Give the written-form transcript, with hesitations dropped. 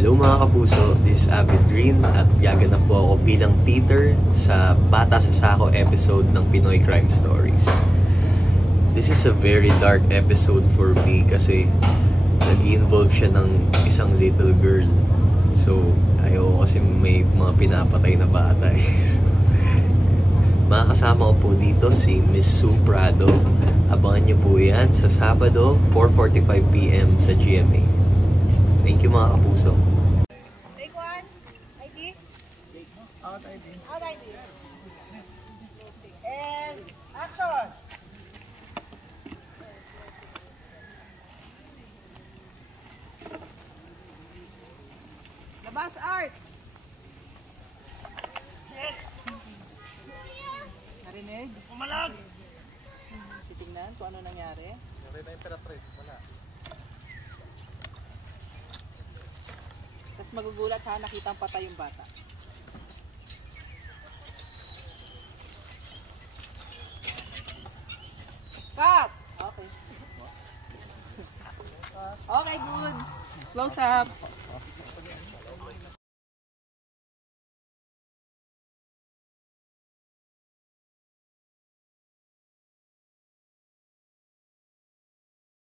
Hello mga kapuso, this is Avid Green at gaganap po ako bilang Peter sa Bata sa Sako episode ng Pinoy Crime Stories. This is a very dark episode for me kasi nag-involve siya ng isang little girl. So, ayoko kasi may mga pinapatay na bata. Makakasama ko po dito si Miss Sue Prado. Abangan niyo po yan sa Sabado, 4:45 PM sa GMA. Thank you mga kapuso. Take one. ID? Out ID. Out ID. And action! Labas, Art! Yes! Narinig? Pumalag! Titignan kung ano nangyari. Nari na Imperatrice, wala. Tapos magugulat ha, nakitang patay yung bata. Cut! Okay. Okay, good. Close ups.